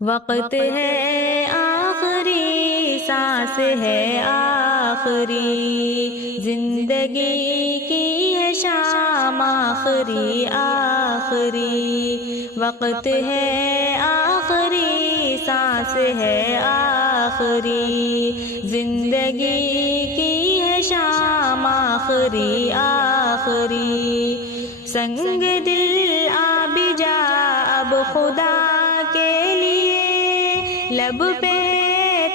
وقت ہے آخری سانس ہے آخری، زندگی کی ہے شام آخری آخری، وقت ہے آخری سانس ہے آخری، زندگی کی ہے شام آخری آخری، سنگ دل آبی جا اب خدا کے لیے، لب پہ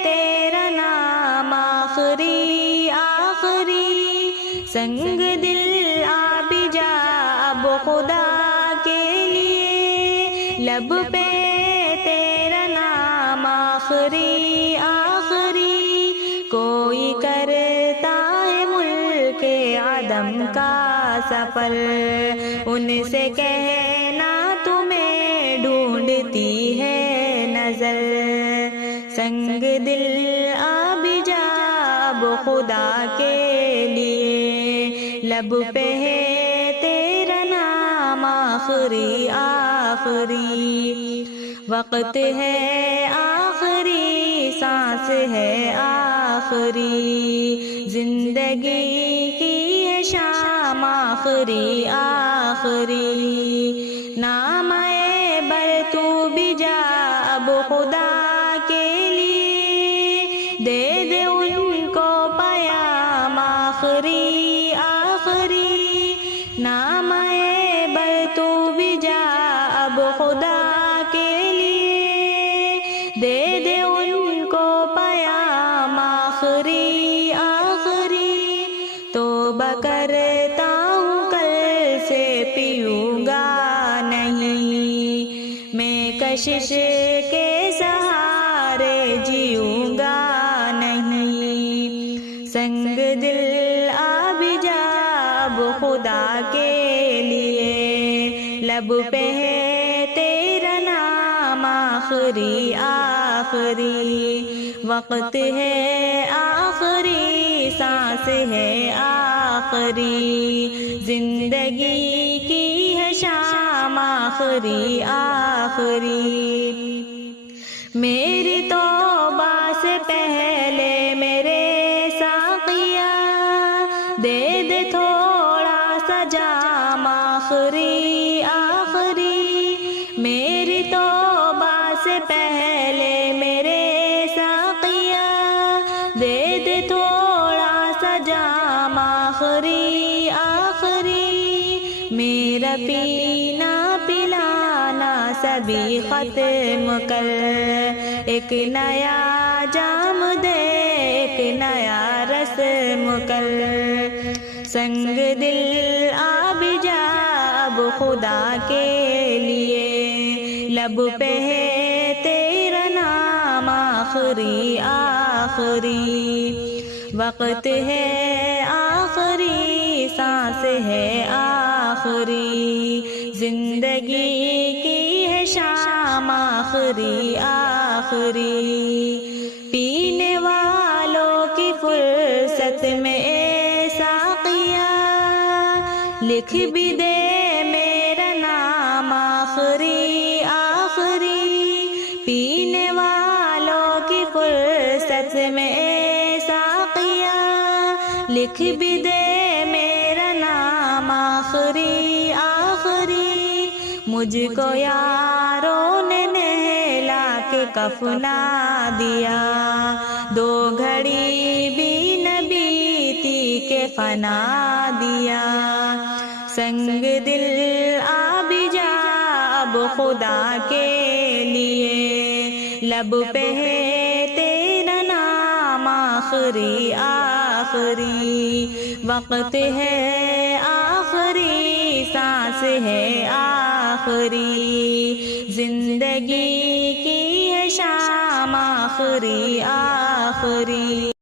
تیرا نام آخری آخری، سنگ دل آبی جا اب خدا کے لیے، لب پہ تیرا نام آخری آخری، کوئی کرتا ہے ملک عدم کا سفر، ان سے کہنا تمہیں ڈھونڈتی ہے نظر، سنگ دل آبی جا اب خدا کے لیے، لب پہ ہے تیرا نام آخری آخری، وقت ہے آخری سانس ہے آخری، زندگی کی ہے شام آخری آخری، نام بر تو بھی جا اب خدا کے لیے، دے دے ان کو پیام آخری آخری، نام بر تو بھی جا اب خدا کے لیے، دے دے ان کو پیام آخری آخری، توبہ کرتا ہوں کل سے پیوں گا نہیں، میں کشش کے سہارے جیوں گا نہیں، سنگ دل آبی جا اب خدا کے لیے، لب پہ ہے تیرا نام آخری آخری، وقت ہے آخری سانس ہے آخری، زندگی کی ہے شام آخری آخری، میری توبہ سے پہلے میرے ساقیا، دے دے تھوڑا سا جام آخری آخری، میری توبہ سے پہلے میرے ساقیا، دے دے تھوڑا سا جام آخری آخری، میرا پینا پلانا سبھی ختم کر، ایک نیا جام دے ایک نیا رسم کر، سنگ دل آبی جا اب خدا کے لیے، لب پہ ہے تیرا نام آخری آخری، وقت ہے آخری سانس ہے آخری، زندگی کی ہے شام آخری آخری، پینے والوں کی فرصت میں اے ساقیا، لکھ بھی دے میرا نام آخری آخری، پینے والوں کی فرصت میں اے ساقیا، لکھ بھی دے میرا نام آخری آخری، مجھ کو یاروں نے نہلا کے کفنا دیا، دو گھڑی بھی نہ بیتی کہ فنا دیا، سنگ دل آبی جا اب خدا کے لیے، لب پہ ہے تیرا نام آخری آخری، وقت ہے آخری سانس ہے آخری، زندگی کی ہے شام آخری آخری۔